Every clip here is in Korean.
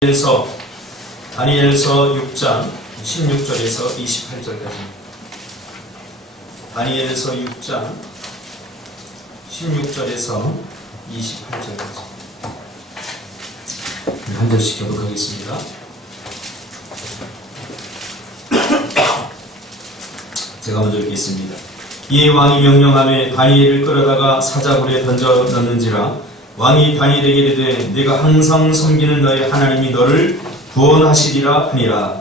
다니엘서 6장 16절에서 28절까지입니다. 다니엘서 6장 16절에서 28절까지 한 절씩 교독하겠습니다. 제가 먼저 읽겠습니다. 이에 왕이 명령하며 다니엘을 끌어다가 사자굴에 던져 넣는지라. 왕이 다니엘에게 이르되 네가 항상 섬기는 너의 하나님이 너를 구원하시리라 하니라.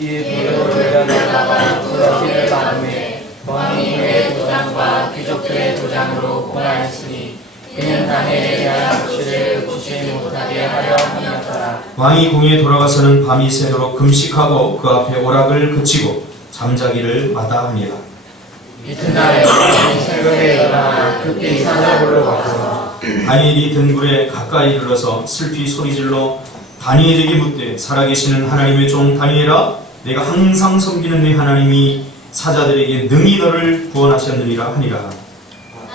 이에 도를 내다가 도적을 받음에 왕이 그의 도장과 귀족들의 도장으로 공하였으니 그는 다니엘에 대한 조치를 고치지 못하게 하려 함이었더라. 왕이 궁에 돌아가서는 밤이 새도록 금식하고 그 앞에 오락을 그치고 잠자기를 마다하니라. 이튿날에 왕이 새벽에 일어나 급히 사자굴로 가서 다니엘이 등굴에 가까이 이르러서 슬피 소리질러 다니엘에게 묻되 살아계시는 하나님의 종 다니엘아, 내가 항상 섬기는 네 하나님이 사자들에게 능히 너를 구원하셨느니라 하니라.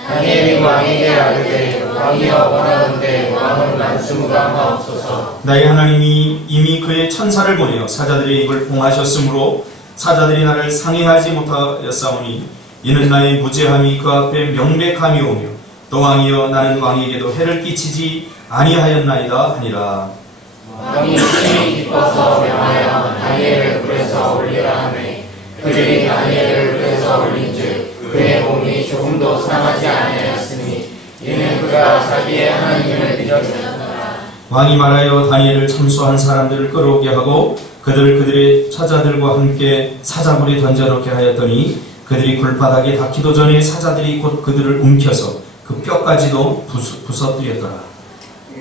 다니엘이 왕에게 아뢰되 왕이여 원하건대 왕은 만수무강하옵소서. 나의 하나님이 이미 그의 천사를 보내어 사자들의 입을 봉하셨으므로 사자들이 나를 상해하지 못하였사오니 이는 나의 무죄함이 그 앞에 명백함이 오며 또 왕이여 나는 왕에게도 해를 끼치지 아니하였나이다 하니라. 왕이 심히 기뻐서 명하여 다니엘을 불에서 올리라 하매 그들이 다니엘을 불에서 올린즉 그의 몸이 조금도 상하지 아니하였으니 이는 그가 자기의 하나님을 믿었느니라. 왕이 말하여 다니엘을 참수한 사람들을 끌어오게 하고 그들을 그들의 사자들과 함께 사자굴에 던져놓게 하였더니 그들이 굴바닥에 닿기도 전에 사자들이 곧 그들을 움켜서 그 뼈까지도 부서뜨렸더라.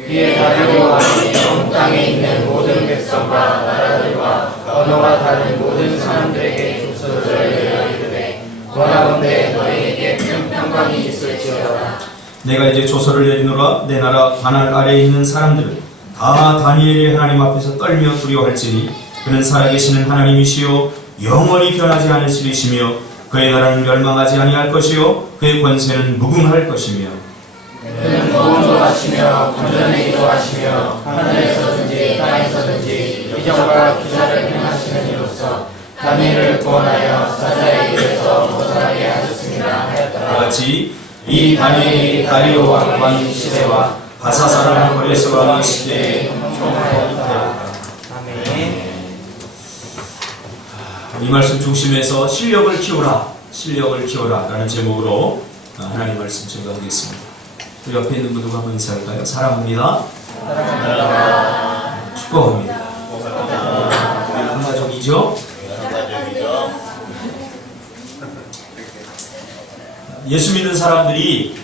이에 다리오 왕이 온 땅에 있는 모든 백성과 나라들과 언어가 다른 모든 사람들에게 조서를 내려 이르되 원하건대 너희에게 큰 평강이 있을지어다. 내가 이제 조서를 내리노라. 내 나라 관할 아래에 있는 사람들은 다 다니엘의 하나님 앞에서 떨며 두려워할지니 그는 살아계시는 하나님이시요 영원히 변하지 않으시리시며 그의 나라는 멸망하지 아니할 것이요 그의 권세는 무궁할 것이며 그는 구원도 하시며 건져내기도 하시며 하늘에서든지 땅에서든지 이적과 기사를 행하시는 이로써 다니엘을 구원하여 사자의 입에서 벗어나게 하셨습니다 하였더라. 같이 이 다니엘이 다리오 왕 시대와 바사사라 고레스 왕 시대에 통하였다. 아멘. 이 말씀 중심에서 실력을 키우라 라는 제목으로 하나님 말씀 증거하겠습니다. 우리 옆에 있는 분들과 한번 인사할까요? 사랑합니다. 축복합니다. 한가족이죠? 예수 믿는 사람들이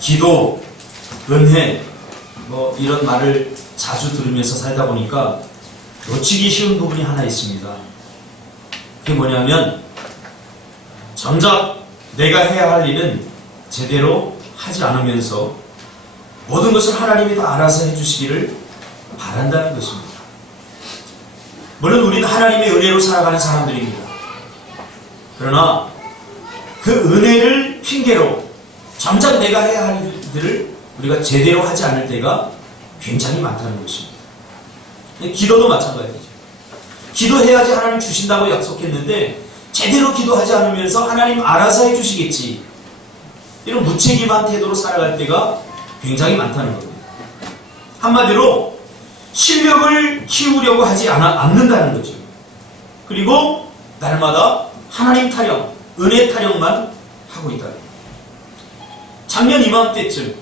기도, 은혜 이런 말을 자주 들으면서 살다 보니까 놓치기 쉬운 부분이 하나 있습니다. 그게 뭐냐면 정작 내가 해야 할 일은 제대로 하지 않으면서 모든 것을 하나님이 다 알아서 해주시기를 바란다는 것입니다. 물론 우리는 하나님의 은혜로 살아가는 사람들입니다. 그러나 그 은혜를 핑계로 정작 내가 해야 할 일들을 우리가 제대로 하지 않을 때가 굉장히 많다는 것입니다. 기도도 마찬가지죠. 기도해야지 하나님 주신다고 약속했는데 제대로 기도하지 않으면서 하나님 알아서 해주시겠지 이런 무책임한 태도로 살아갈 때가 굉장히 많다는 겁니다. 한마디로 실력을 키우려고 하지 않는다는 거죠. 그리고 날마다 하나님 타령, 은혜 타령만 하고 있다. 작년 이맘때쯤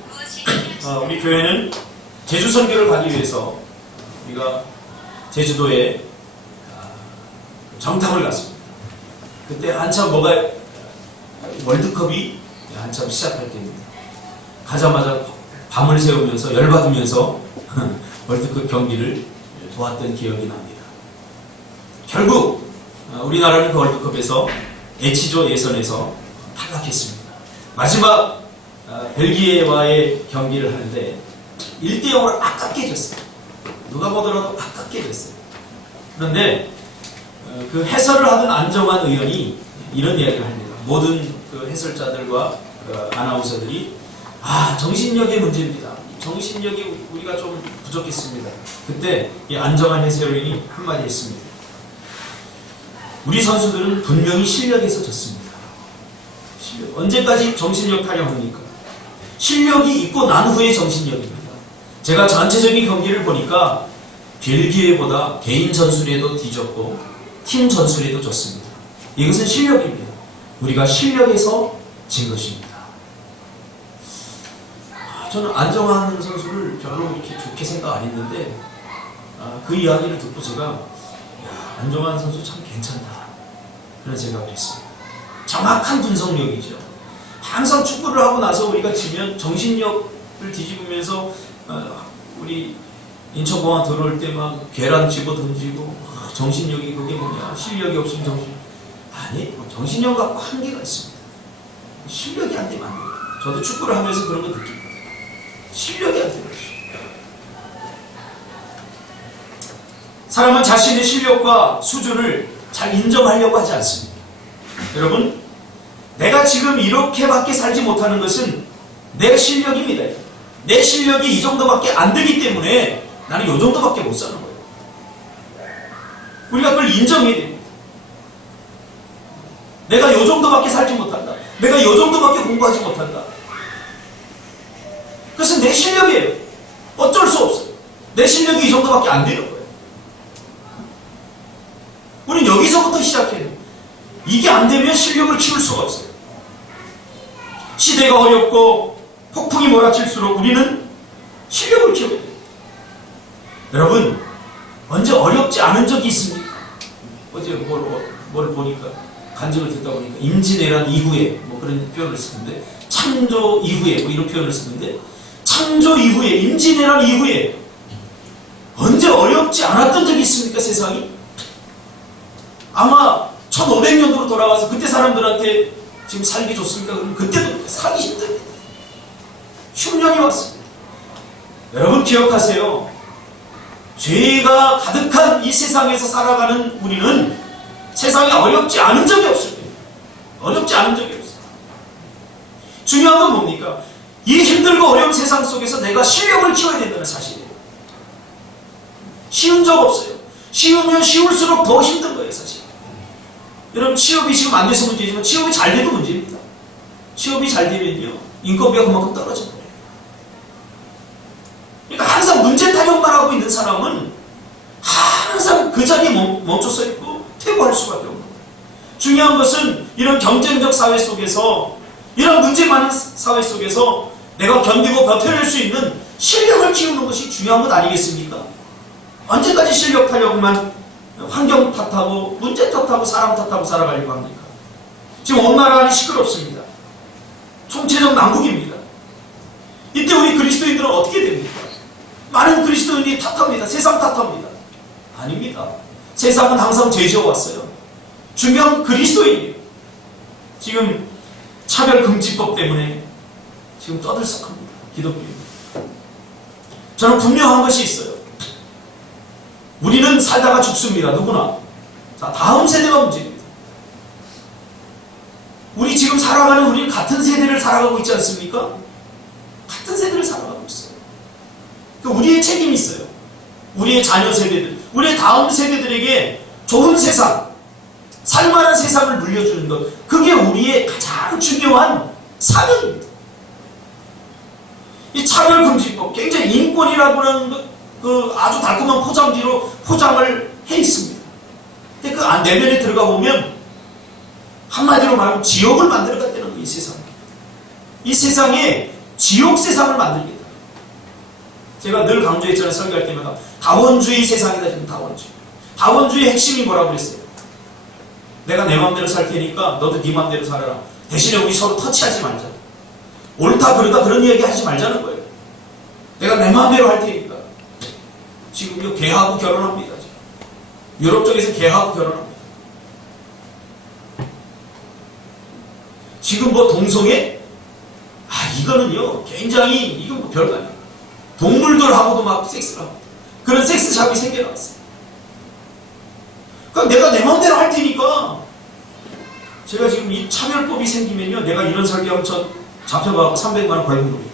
우리 교회는 제주 선교를 가기 위해서 우리가 제주도에 정탐을 갔습니다. 그때 한참 월드컵이 한참 시작할 때입니다. 가자마자 밤을 새우면서 열받으면서 월드컵 경기를 도왔던 기억이 납니다. 결국 우리나라는 그 월드컵에서 H조 예선에서 탈락했습니다. 마지막 벨기에와의 경기를 하는데 1대0으로 아깝게 졌어요. 누가 보더라도 아깝게 졌어요. 그런데 그 해설을 하던 안정환 의원이 이런 이야기를 합니다. 모든 그 해설자들과 아나운서들이 정신력의 문제입니다. 정신력이 우리가 좀 부족했습니다. 그때 이 안정환 해설위원이 한마디 했습니다. 우리 선수들은 분명히 실력에서 졌습니다. 실력. 언제까지 정신력 타령합니까? 실력이 있고 난 후에 정신력입니다. 제가 전체적인 경기를 보니까 벨기에보다 개인 전술에도 뒤졌고 팀 전술에도 졌습니다. 이것은 실력입니다. 우리가 실력에서 진 것입니다. 저는 안정환 선수를 별로 이렇게 좋게 생각 안 했는데 그 이야기를 듣고 제가 안정환 선수 참 괜찮다 그런 생각을 했습니다. 정확한 분석력이죠. 항상 축구를 하고 나서 우리가 지면 정신력을 뒤집으면서 우리 인천공항 들어올 때 막 계란 집어 던지고 정신력이 그게 뭐냐 실력이 없으면 아니 정신력 갖고 한계가 있습니다. 실력이 안 되면 안 돼요. 저도 축구를 하면서 그런 거 느낍니다. 실력이 안 되는 것이죠. 사람은 자신의 실력과 수준을 잘 인정하려고 하지 않습니다. 여러분, 내가 지금 이렇게밖에 살지 못하는 것은 내 실력입니다. 내 실력이 이 정도밖에 안 되기 때문에 나는 이 정도밖에 못 사는 거예요. 우리가 그걸 인정해야 됩니다. 내가 이 정도밖에 살지 못한다. 내가 이 정도밖에 공부하지 못한다. 그것은 내 실력이에요. 어쩔 수 없어요. 내 실력이 이 정도밖에 안 되는 거예요. 우리는 여기서부터 시작해요. 이게 안 되면 실력을 키울 수가 없어요. 시대가 어렵고 폭풍이 몰아칠수록 우리는 실력을 키워야 돼요. 여러분, 언제 어렵지 않은 적이 있습니까? 어제 뭘 보니까 간증을 듣다 보니까 임진왜란 이후에 뭐 그런 표현을 쓰는데 창조 이후에 뭐 이런 표현을 쓰는데 창조 이후에 임진왜란 이후에 언제 어렵지 않았던 적이 있습니까? 세상이? 아마 1500년도로 돌아가서 그때 사람들한테 지금 살기 좋습니까? 그러면 그때도 살기 힘듭니다. 흉년이 왔습니다. 여러분 기억하세요. 죄가 가득한 이 세상에서 살아가는 우리는 세상에 어렵지 않은 적이 없습니다. 어렵지 않은 적이 없어요. 중요한 건 뭡니까? 이 힘들고 어려운 세상 속에서 내가 실력을 키워야 된다는 사실이에요. 쉬운 적 없어요. 쉬우면 쉬울수록 더 힘든 거예요, 사실. 여러분, 취업이 지금 안 돼서 문제지만 취업이 잘 돼도 문제입니다. 취업이 잘 되면요, 인건비가 그만큼 떨어져 버려요. 그러니까 항상 문제 타령만 하고 있는 사람은 항상 그 자리에 멈춰 서 있고 퇴보할 수밖에 없는 거예요. 중요한 것은 이런 경쟁적 사회 속에서, 이런 문제 많은 사회 속에서 내가 견디고 버텨낼 수 있는 실력을 키우는 것이 중요한 것 아니겠습니까? 언제까지 실력 타령만 환경 탓하고 문제 탓하고 사람 탓하고 살아가려고 합니까? 지금 온 나라는 시끄럽습니다. 총체적 난국입니다. 이때 우리 그리스도인들은 어떻게 됩니까? 많은 그리스도인들이 탓합니다. 세상 탓합니다. 아닙니다. 세상은 항상 죄지어왔어요. 중요한 그리스도인이에요. 지금 차별금지법 때문에 지금 떠들썩합니다. 기독교인. 저는 분명한 것이 있어요. 우리는 살다가 죽습니다. 누구나. 자, 다음 세대가 문제입니다. 우리 지금 살아가는 우리는 같은 세대를 살아가고 있지 않습니까? 같은 세대를 살아가고 있어요. 그러니까 우리의 책임이 있어요. 우리의 자녀 세대들, 우리의 다음 세대들에게 좋은 세상, 살만한 세상을 물려주는 것, 그게 우리의 가장 중요한 사명입니다. 이 차별금지법, 굉장히 인권이라고 하는 그 아주 달콤한 포장지로 포장을 해 있습니다. 근데 그 내면에 들어가 보면 한마디로 말하면 지옥을 만들어갔다는 거예요, 이 세상. 이 세상에 지옥 세상을 만들겠다. 제가 늘 강조했잖아요, 설교할 때마다. 다원주의 세상이다, 지금 다원주의. 다원주의 핵심이 뭐라고 그랬어요? 내가 내 마음대로 살 테니까 너도 네 마음대로 살아라. 대신에 우리 서로 터치하지 말자. 옳다 그러다 그런 이야기 하지 말자는 거예요. 내가 내 마음대로 할 테니까. 지금 개하고 결혼합니다. 지금. 유럽 쪽에서 개하고 결혼합니다. 지금 뭐 동성애? 이거는요, 굉장히, 이건 뭐 별거 아니에요. 동물들하고도 막 섹스를 하고. 그런 섹스샵이 생겨나왔어요. 그럼 내가 내 마음대로 할 테니까, 제가 지금 이 차별법이 생기면요, 내가 이런 설교하면 저 잡혀가고 300만원 벌금 물어요.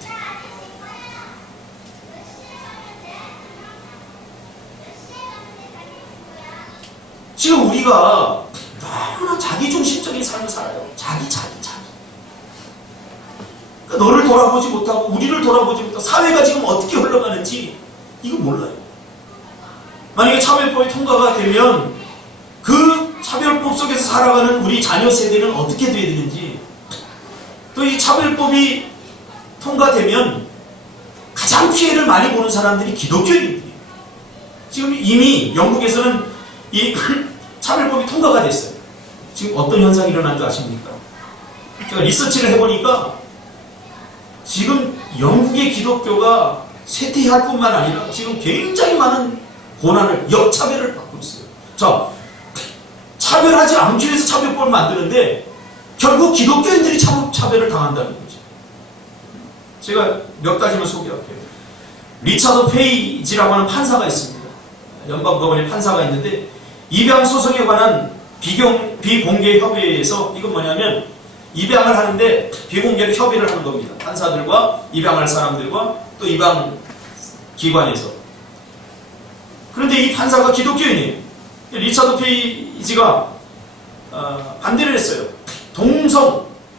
지금 우리가 너무나 자기중심적인 삶을 살아요. 자기. 그러니까 너를 돌아보지 못하고 우리를 돌아보지 못하고 사회가 지금 어떻게 흘러가는지 이거 몰라요. 만약에 차별법이 통과가 되면 그 차별법 속에서 살아가는 우리 자녀 세대는 어떻게 돼야 되는지, 또 이 차별법이 통과되면 가장 피해를 많이 보는 사람들이 기독교인들이에요. 지금 이미 영국에서는 이 차별법이 통과가 됐어요. 지금 어떤 현상이 일어난 줄 아십니까? 제가 리서치를 해보니까 지금 영국의 기독교가 쇠퇴할 뿐만 아니라 지금 굉장히 많은 고난을, 역차별을 받고 있어요. 자, 차별하지 않기 위해서 차별법을 만드는데 결국 기독교인들이 차별을 당한다는 거죠. 제가 몇 가지만 소개할게요. 리차드 페이지라고 하는 판사가 있습니다. 연방법원에 판사가 있는데 입양 소송에 관한 비공개 협의회에서, 이건 뭐냐면 입양을 하는데 비공개로 협의를 하는 겁니다. 판사들과 입양할 사람들과 또 입양 기관에서. 그런데 이 판사가 기독교인이에요. 리차드 페이지가 반대를 했어요.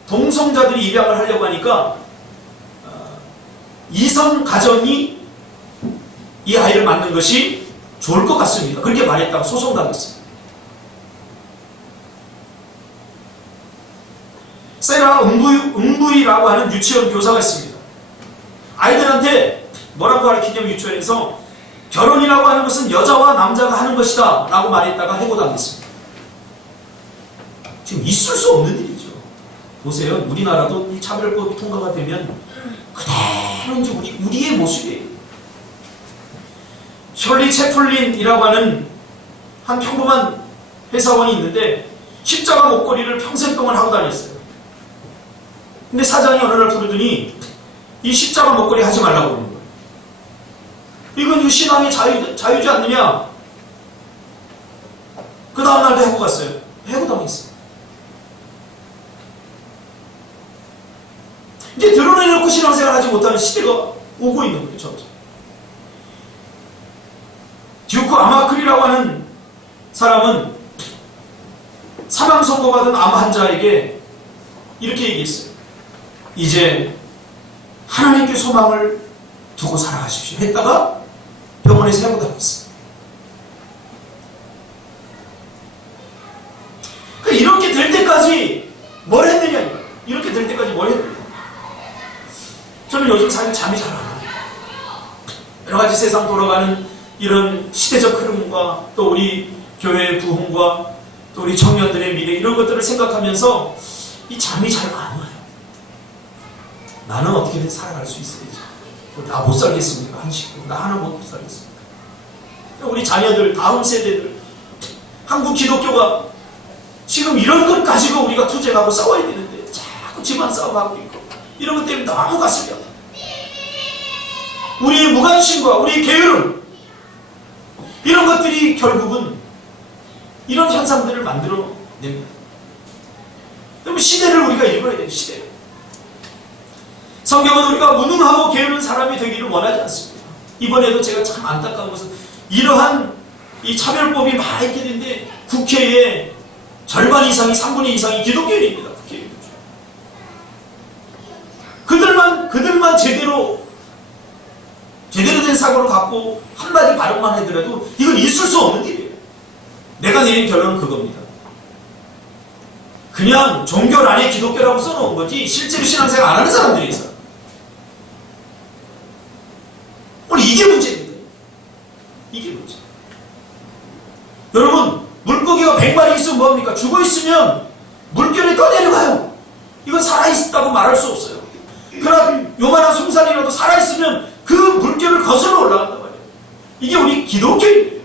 동성자들이 입양을 하려고 하니까 이성 가정이 이 아이를 낳는 것이 좋을 것 같습니다. 그렇게 말했다고 소송당했어요. 세라 응부이라고 하는 유치원 교사가 있습니다. 아이들한테 뭐라고 가르치냐면 유치원에서 결혼이라고 하는 것은 여자와 남자가 하는 것이다 라고 말했다가 해고당했습니다. 지금 있을 수 없는 일이죠. 보세요. 우리나라도 이 차별법이 통과가 되면 그대로 이제 우리의 모습이에요. 셜리 채플린이라고 하는 한 평범한 회사원이 있는데 십자가 목걸이를 평생 동안 하고 다녔어요. 근데 사장이 어느 날 부르더니 이 십자가 목걸이 하지 말라고 그러는 거예요. 이건 신앙의 자유지 않느냐? 그 다음날도 해고 갔어요. 해고당했어요. 이제 드러내놓고 신앙생활 하지 못하는 시대가 오고 있는 거예요. 점점. 듀크 아마클이라고 하는 사람은 사망 선고받은 암 환자에게 이렇게 얘기했어요. 이제 하나님께 소망을 두고 살아가십시오 했다가 병원에서 해고당했어요. 그러니까 이렇게 될 때까지 뭘 했느냐, 이렇게 될 때까지 뭘 했느냐. 저는 요즘 사실 잠이 잘 안 와요. 여러 가지 세상 돌아가는 이런 시대적 흐름과 또 우리 교회의 부흥과 또 우리 청년들의 미래, 이런 것들을 생각하면서 이 잠이 잘 안 와요. 나는 어떻게든 살아갈 수 있어야지. 나 못 살겠습니까? 한 식구. 나 하나 못 살겠습니까? 우리 자녀들, 다음 세대들, 한국 기독교가 지금 이런 것 가지고 우리가 투쟁하고 싸워야 되는데 자꾸 집안 싸움하고 있고 이런 것 때문에 너무 가슴이 아파요. 우리의 무관심과 우리의 게으름, 이런 것들이 결국은 이런 현상들을 만들어냅니다. 그러면 시대를 우리가 읽어야 돼요. 시대를. 성경은 우리가 무능하고 게으른 사람이 되기를 원하지 않습니다. 이번에도 제가 참 안타까운 것은 이러한 이 차별법이 막 있게 되는데 국회의 절반 이상이, 3분의 2 이상이 기독교인입니다. 국회의원. 그들만 제대로 된 사고를 갖고 한마디 발언만 하더라도 이건 있을 수 없는 일이에요. 내가 내린 결론은 그겁니다. 그냥 종교 안에 기독교라고 써놓은 거지 실제로 신앙생활 안 하는 사람들이 있어요. 오늘 이게 문제입니다. 이게 문제. 여러분, 물고기가 100마리 있으면 뭐합니까? 죽어있으면 물결에 떠내려가요. 이건 살아있다고 말할 수 없어요. 그러나 요만한 솜사리라도 살아있으면 그 물결을 거슬러 올라간단 말이에요. 이게 우리 기독교인이에요.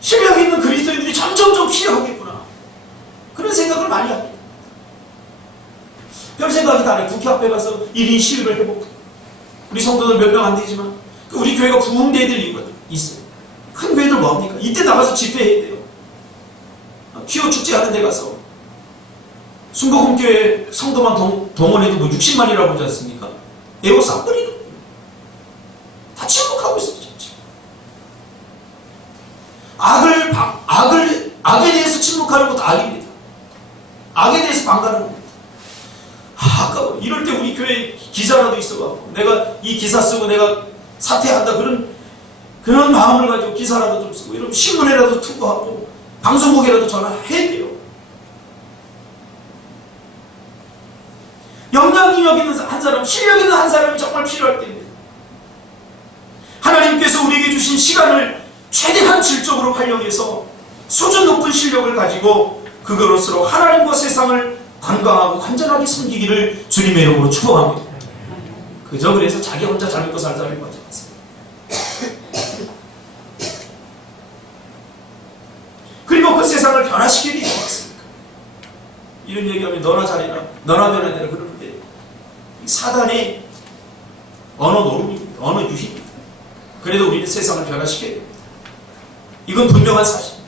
실력 있는 그리스도인들이 점점 좀 필요하겠구나. 그런 생각을 많이 합니다. 별 생각이 다 해. 국회 앞에 가서 1인 시위를 해보고. 우리 성도들 몇 명 안 되지만 우리 교회가 부흥돼야 될 이유가 있어요. 큰 교회들 뭐합니까? 이때 나가서 집회해야 돼요. 퀴어 축제 하는 데 가서 순복음교회 성도만 동원해도 뭐 60만이라고 하지 않습니까? 에어 싹 버리는 거예요. 다 침묵하고 있어요. 진짜. 내가 이 기사 쓰고 내가 사퇴한다 그런 마음을 가지고 기사라도 좀 쓰고 이러면 신문에라도 투고하고 방송국에라도 전화해야 돼요. 영향력 있는 한 사람, 실력 있는 한 사람이 정말 필요할 때입니다. 하나님께서 우리에게 주신 시간을 최대한 질적으로 활용해서 수준 높은 실력을 가지고 그것으로 하나님과 세상을 건강하고 완전하게 섬기기를 주님의 이름으로 축원합니다. 그저 그래서 자기 혼자 잘 먹고 살 사람이 맞지 않습니다. 그리고 그 세상을 변화시키기 위해서입니까? 이런 얘기하면 너나 잘해라, 너나 변화되라 그러는데 사단의 언어 노름입니다. 언어 유희입니다. 그래도 우리는 세상을 변화시켜야 됩니다. 이건 분명한 사실입니다.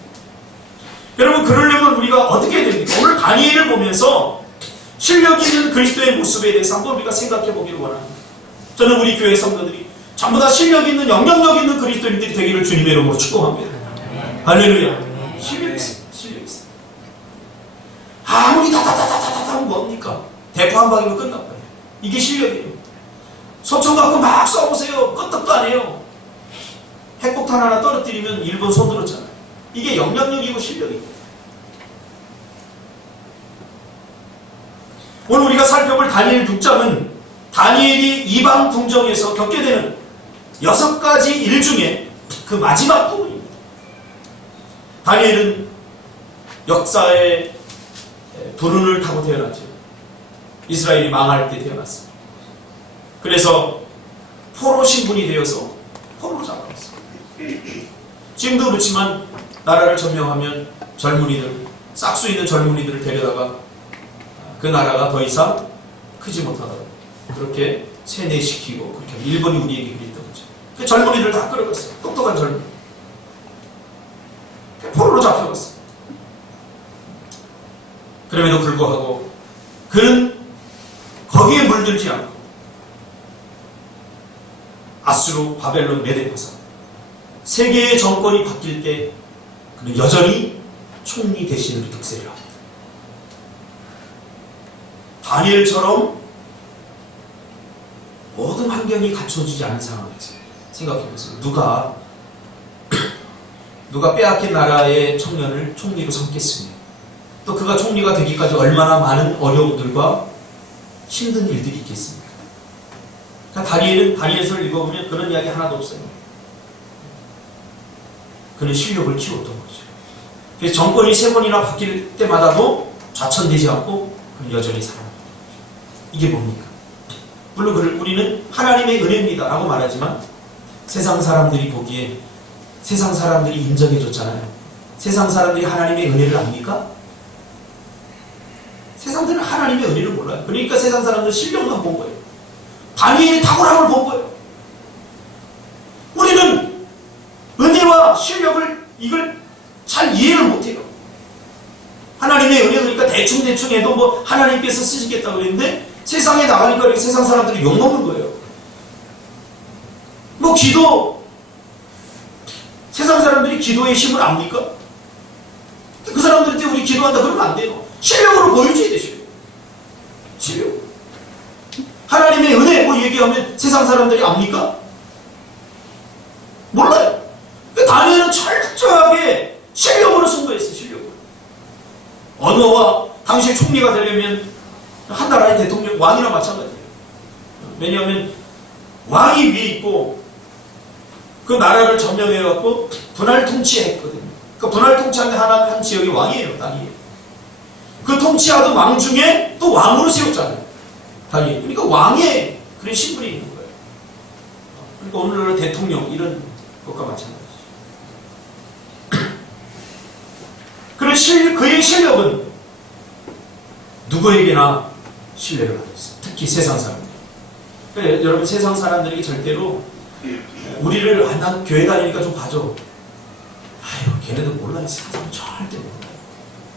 여러분, 그러려면 우리가 어떻게 해야 됩니까? 오늘 다니엘을 보면서 실력 있는 그리스도의 모습에 대해서 한번 우리가 생각해 보기를 원합니다. 저는 우리 교회 성도들이 전부 다 실력 있는, 영향력 있는 그리스도인들이 되기를 주님의 이름으로 축복합니다. 할렐루야. 실력 있습니다. 실력 있습니다. 아무리 다다다다다다 하면 뭡니까? 대포 한 방이면 끝나버려요. 이게 실력이에요. 소총 갖고 막 쏴보세요. 끄떡도 안 해요. 핵폭탄 하나 떨어뜨리면 일본 손 들었잖아요. 이게 영향력이고 실력이에요. 오늘 우리가 살펴볼 다니엘 6장은 다니엘이 이방 궁정에서 겪게 되는 6가지 일 중에 그 마지막 부분입니다. 다니엘은 역사의 불운을 타고 태어났죠. 이스라엘이 망할 때 태어났습니다. 그래서 포로 신분이 되어서 포로로 잡아갔어요. 지금도 그렇지만 나라를 점령하면 젊은이들, 싹수 있는 젊은이들을 데려다가 그 나라가 더 이상 크지 못하다고 그렇게 세뇌시키고 그렇게 일본이 우리에게 그랬던 거죠. 그 젊은이들 다 끌어갔어요. 똑똑한 젊은이. 포로로 잡혀갔어요. 그럼에도 불구하고 그는 거기에 물들지 않고 아수르, 바벨론, 메데파사 세계의 정권이 바뀔 때 그는 여전히 총리 대신으로 득세를 합니다. 다니엘처럼 모든 환경이 갖춰지지 않은 상황에서 생각해보세요. 누가 빼앗긴 나라의 청년을 총리로 삼겠으며 또 그가 총리가 되기까지 얼마나 많은 어려움들과 힘든 일들이 있겠습니까? 그러니까 다니엘서를 읽어보면 그런 이야기 하나도 없어요. 그는 실력을 키웠던 거죠. 그래서 정권이 3번이나 바뀔 때마다도 좌천되지 않고 그는 여전히 살아갑니다. 이게 뭡니까? 물론 우리는 하나님의 은혜입니다 라고 말하지만 세상 사람들이 보기에 세상 사람들이 인정해줬잖아요. 세상 사람들이 하나님의 은혜를 압니까? 세상들은 하나님의 은혜를 몰라요. 그러니까 세상 사람들은 실력만 본 거예요. 다니엘의 탁월함을 본 거예요. 우리는 은혜와 실력을 이걸 잘 이해를 못해요. 하나님의 은혜 그러니까 대충 해도 뭐 하나님께서 쓰시겠다고 그랬는데 세상에 나가니까 이렇게 세상 사람들이 욕먹는 거예요. 뭐 세상 사람들이 기도의 힘을 압니까? 그 사람들한테 우리 기도한다 그러면 안 돼요. 실력으로 보여줘야 되죠. 실력. 하나님의 은혜 뭐 얘기하면 세상 사람들이 압니까? 몰라요. 다니엘은 철저하게 실력으로 승부했어요. 실력으로. 언어와 당시에 총리가 되려면 한 나라의 대통령, 왕이나 마찬가지예요. 왜냐하면 왕이 위에 있고 그 나라를 점령해갖고 분할 통치했거든요. 그 분할 통치하는 한 지역의 왕이에요. 다니엘. 그 통치하던 왕 중에 또 왕으로 세웠잖아요. 다니엘. 그러니까 왕의 그런 신분이 있는 거예요. 그러니까 오늘날 대통령 이런 것과 마찬가지죠. 그의 실력은 누구에게나 신뢰를 하고 있어요. 특히 세상 사람들. 그러니까 여러분 세상 사람들이 절대로 우리를 난 교회 다니니까 좀 봐줘. 아유 걔네들 몰라. 이 사람은 절대 몰라요.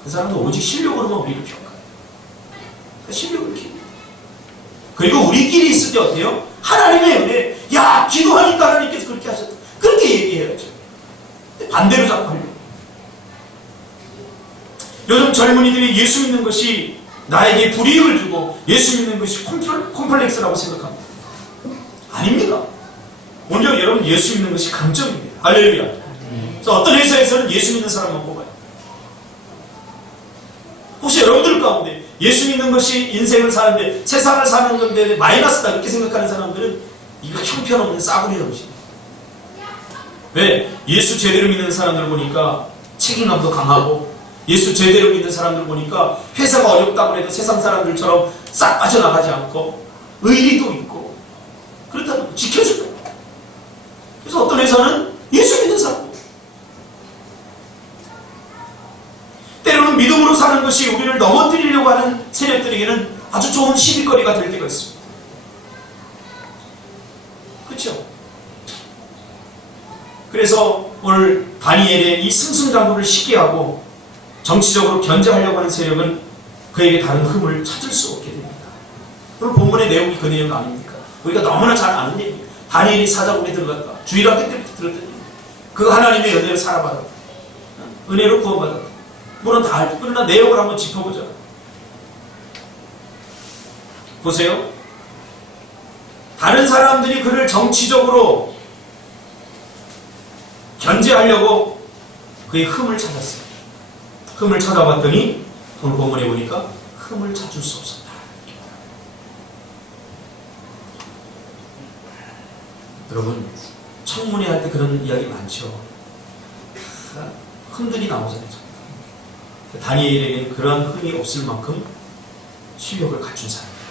그 사람은 오직 실력으로만 우리를 평가해요. 그러니까 실력을 키워. 그리고 우리끼리 있을 때 어때요? 하나님의 은혜. 야 기도하니까 하나님께서 그렇게 하셨다. 그렇게 얘기해야죠. 반대로 자꾸 하려고. 요즘 젊은이들이 예수 믿는 것이 나에게 불이익을 주고 예수 믿는 것이 콤플렉스라고 생각합니다. 아닙니다. 오히려 여러분 예수 믿는 것이 강점입니다. 할렐루야. 그래서 어떤 회사에서는 예수 믿는 사람만 뽑아요. 혹시 여러분들 가운데 예수 믿는 것이 인생을 사는데 세상을 사는 건데 마이너스다 이렇게 생각하는 사람들은 이거 형편없는 싸구려 정신이에요. 왜? 예수 제대로 믿는 사람들 보니까 책임감도 강하고 예수 제대로 믿는 사람들 보니까 회사가 어렵다고 해도 세상 사람들처럼 싹 빠져나가지 않고 의리도 있고 그렇다고 지켜줄 거예요. 그래서 어떤 회사는 예수 믿는 사람 때로는 믿음으로 사는 것이 우리를 넘어뜨리려고 하는 세력들에게는 아주 좋은 시비거리가 될 때가 있습니다. 그렇죠? 그래서 오늘 다니엘의 이 승승장구를 쉽게 하고 정치적으로 견제하려고 하는 세력은 그에게 다른 흠을 찾을 수 없게 됩니다. 오늘 본문의 내용이 그 내용 아닙니까? 우리가 너무나 잘 아는 얘기예요. 다니엘이 사자굴에 들어갔다. 주일학교 때부터 들었던 얘기예요. 그 하나님의 은혜로 살아받았다. 은혜로 구원받았다. 물론 다 알죠. 그러나 내용을 한번 짚어보자. 보세요. 다른 사람들이 그를 정치적으로 견제하려고 그의 흠을 찾았어요. 흠을 찾아봤더니 오늘 본문에 보니까 흠을 찾을 수 없었다. 여러분 청문회 할 때 그런 이야기 많죠. 흠들이 나오잖아요. 다니엘에게는 그러한 흠이 없을 만큼 실력을 갖춘 사람입니다.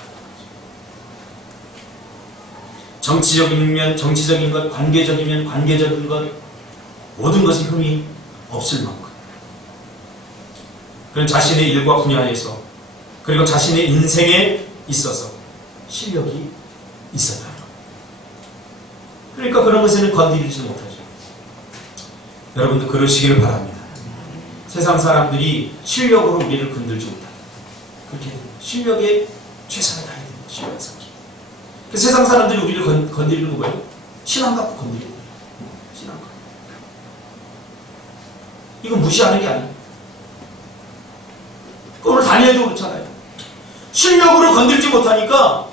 정치적이면 정치적인 것, 관계적이면 관계적인 것, 모든 것에 흠이 없을 만큼 그런 자신의 일과 분야에서 그리고 자신의 인생에 있어서 실력이 있었다. 그러니까 그런 것에는 건드리지 못하죠. 여러분도 그러시기를 바랍니다. 세상 사람들이 실력으로 우리를 건들지 못한다. 그렇게 실력에 최선을 다해야 됩니다. 실력에서. 세상 사람들이 우리를 건드리는 거예요. 신앙 갖고 건드리는 거예요. 신앙 갖고. 이건 무시하는 게 아니에요. 오늘 다니엘도 그렇잖아요. 실력으로 건들지 못하니까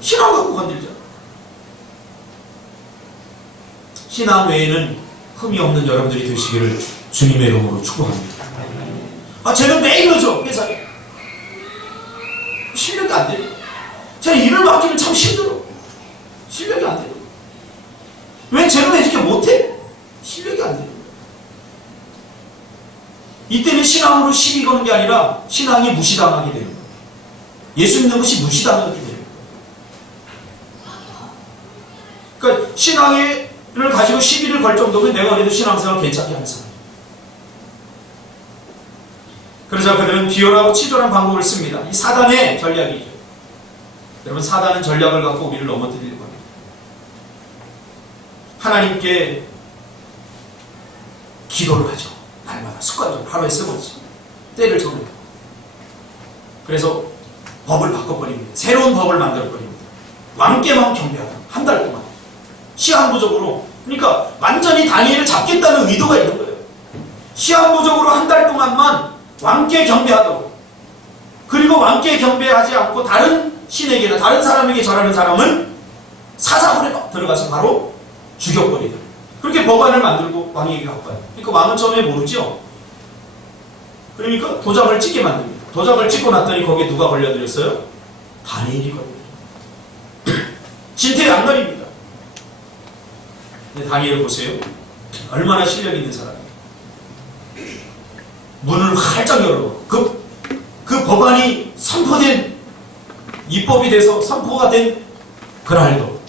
신앙 갖고 건들잖아요. 신앙 외에는 흠이 없는 여러분들이 되시기를 주님의 이름으로 축복합니다. 쟤는 매일 이러죠. 회사에. 실력이 안 돼요. 제가 일을 맡기면 참 힘들어. 실력이 안 돼요. 왜 쟤는 왜 이렇게 못해? 실력이 안 돼요. 이때는 신앙으로 시비 거는 게 아니라 신앙이 무시당하게 되는 거예요. 예수 믿는 것이 무시당하게 되는 거예요. 그러니까 신앙을 가지고 시비를 걸 정도면 내가 그래도 신앙생활 괜찮게 하는 사람. 그러자 그들은 비열하고 치졸한 방법을 씁니다. 이 사단의 전략이죠. 여러분 사단은 전략을 갖고 우리를 넘어뜨리는 겁니다. 하나님께 기도를 하죠. 날마다 습관적으로 하루에 3번씩 때를 정해요. 그래서 법을 바꿔버립니다. 새로운 법을 만들어버립니다. 왕께만 경배하다. 한 달 동안 시한부적으로, 그러니까 완전히 다니엘을 잡겠다는 의도가 있는 거예요. 시한부적으로 한 달 동안만 왕께 경배하도록, 그리고 왕께 경배하지 않고 다른 신에게나 다른 사람에게 절하는 사람은 사자굴에 들어가서 바로 죽여버리다. 그렇게 법안을 만들고 왕에게 갖고 가요. 그러니까 왕은 처음에 모르죠. 그러니까 도장을 찍게 만듭니다. 도장을 찍고 났더니 거기에 누가 걸려들었어요? 다니엘이 걸려들었어요. 진퇴양난입니다. 근데 다니엘 보세요. 얼마나 실력 있는 사람이에요. 문을 활짝 열고 그 법안이 선포된, 입법이 돼서 선포가 된 그날도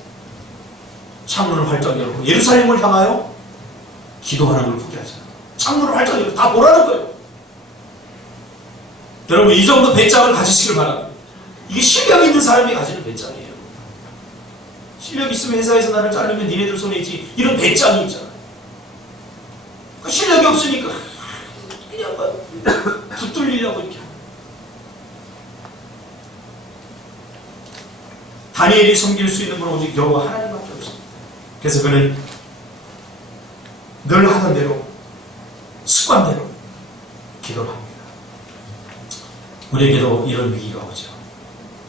창문을 활짝 열고 예루살렘을 향하여 기도하는 걸 포기하잖아요. 창문을 활짝 열고 다 보라는 거예요. 여러분 이 정도 배짱을 가지시길 바랍니다. 이게 실력 있는 사람이 가지는 배짱이에요. 실력 있으면 회사에서 나를 자르면 니네들 손에 있지, 이런 배짱이 있잖아요. 실력이 없으니까 그냥 붙들리려고 이렇게. 다니엘이 섬길 수 있는 건 오직 여호와 하나님밖에 없습니다. 그래서 그는 늘 하던 대로 습관대로 기도를 합니다. 우리에게도 이런 위기가 오죠.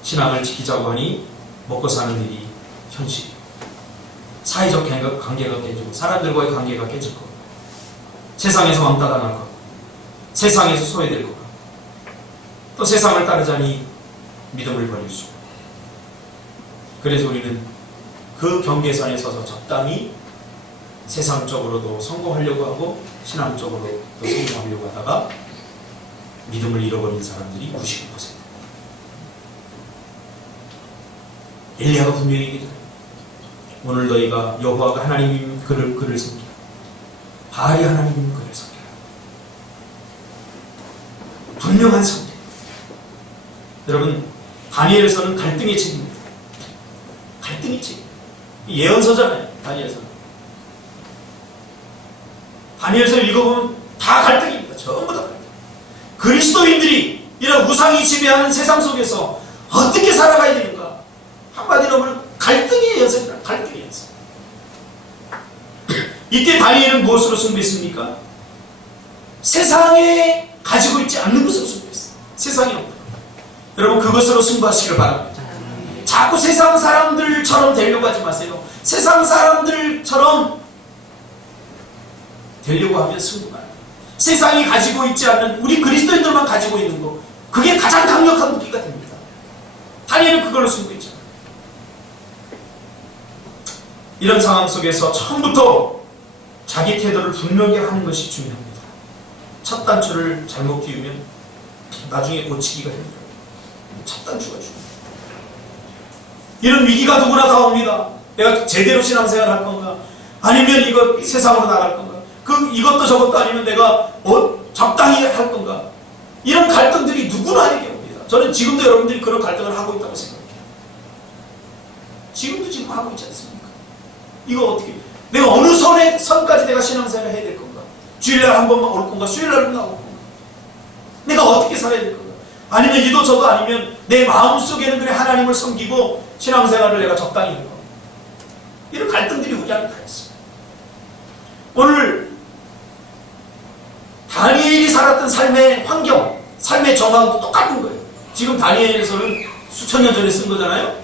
신앙을 지키자고 하니 먹고 사는 일이 현실이에요. 사회적 관계가 깨지고 사람들과의 관계가 깨질 거고 세상에서 왕따 당할 거고 세상에서 소외될 거고 또 세상을 따르자니 믿음을 버릴 수 있고 그래서 우리는 그 경계선에 서서 적당히 세상적으로도 성공하려고 하고 신앙적으로도 성공하려고 하다가 믿음을 잃어버린 사람들이 99%. 엘리야가 분명히 얘기했잖아요. 오늘 너희가 여호와가 하나님인 그를 섬기라. 바알이 하나님인 그를 섬기라. 분명한 선택. 여러분 다니엘서는 갈등의 책입니다. 갈등의 책. 예언서잖아요. 다니엘서 읽어보면 다 갈등입니다. 전부 다 갈등. 그리스도인들이 이런 우상이 지배하는 세상 속에서 어떻게 살아가야 되는가? 한마디로 보면 갈등의 예언서입니다. 갈등의 예언서. 이때 다니엘은 무엇으로 승부했습니까? 세상에 가지고 있지 않는 것으로 승부했어요. 세상에 없다. 여러분 그것으로 승부하시길 바랍니다. 자꾸 세상 사람들처럼 되려고 하지 마세요. 세상 사람들처럼 되려고 하면 승부가 나요. 세상이 가지고 있지 않는 우리 그리스도인들만 가지고 있는 거 그게 가장 강력한 무기가 됩니다. 다니엘은 그걸로 승부했잖아요. 이런 상황 속에서 처음부터 자기 태도를 분명히 하는 것이 중요합니다. 첫 단추를 잘못 끼우면 나중에 고치기가 힘들어요. 첫 단추가 중요해요. 이런 위기가 누구나 다 옵니다. 내가 제대로 신앙생활 할 건가? 아니면 이거 세상으로 나갈 건가? 이것도 저것도 아니면 내가 적당히 할 건가? 이런 갈등들이 누구나에게 옵니다. 저는 지금도 여러분들이 그런 갈등을 하고 있다고 생각해요. 지금 하고 있지 않습니까? 이거 어떻게 내가 어느 선까지 내가 신앙생활을 해야 될 건가? 주일날 한 번만 올 건가? 수요일날은 나올 건가? 내가 어떻게 살아야 될 건가? 아니면 이도 저도 아니면 내 마음속에는 그래 하나님을 섬기고 신앙생활을 내가 적당히 할 건가? 이런 갈등들이 우리 안에 다 있습니다. 오늘 다니엘이 살았던 삶의 환경, 삶의 정황도 똑같은 거예요. 지금 다니엘에서는 수천 년 전에 쓴 거잖아요.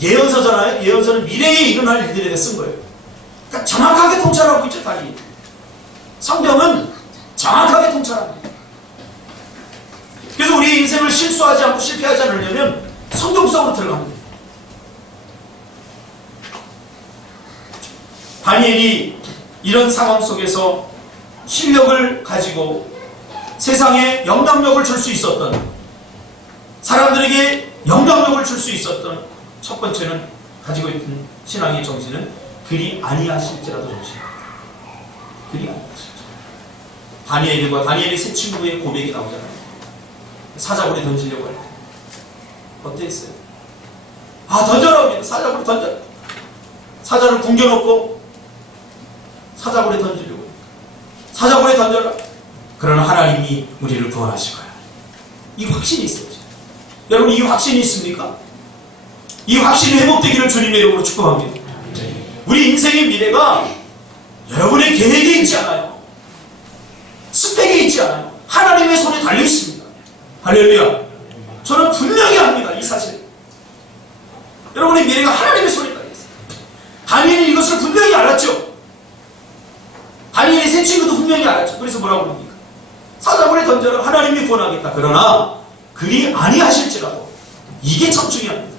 예언서잖아요. 예언서는 미래에 일어날 일들에 대해 쓴 거예요. 그러니까 정확하게 통찰하고 있죠, 다니엘. 성경은 정확하게 통찰합니다. 그래서 우리 인생을 실수하지 않고 실패하지 않으려면 성경 속으로 들어갑니다. 다니엘이 이런 상황 속에서 실력을 가지고 세상에 영향력을 줄 수 있었던, 사람들에게 영향력을 줄 수 있었던 첫 번째는 가지고 있는 신앙의 정신은 그리 아니하실지라도 정신입니다. 그리 아니하실지라도. 다니엘과 다니엘의 세 친구의 고백이 나오잖아요. 사자굴에 던지려고 할 때 어땠어요? 던져라. 사자굴에 던져라. 사자를 굶겨놓고 사자굴에 던지려고. 사자굴에 던져라. 그러나 하나님이 우리를 구원하실 거야. 이 확신이 있어요. 여러분 이 확신이 있습니까? 이 확신이 회복되기를 주님의 이름으로 축복합니다. 우리 인생의 미래가 여러분의 계획에 있지 않아요. 스펙에 있지 않아요. 하나님의 손에 달려 있습니다. 할렐루야. 저는 분명히 압니다. 이 사실. 여러분의 미래가 하나님의 손에 달려 있어요. 다니엘이 이것을 분명히 알았죠. 다니엘의 세 친구도 분명히 알았죠. 그래서 뭐라고 합니까? 사자굴에 던져라. 하나님이 구원하겠다. 그러나 그리 아니하실지라도. 이게 참 중요합니다.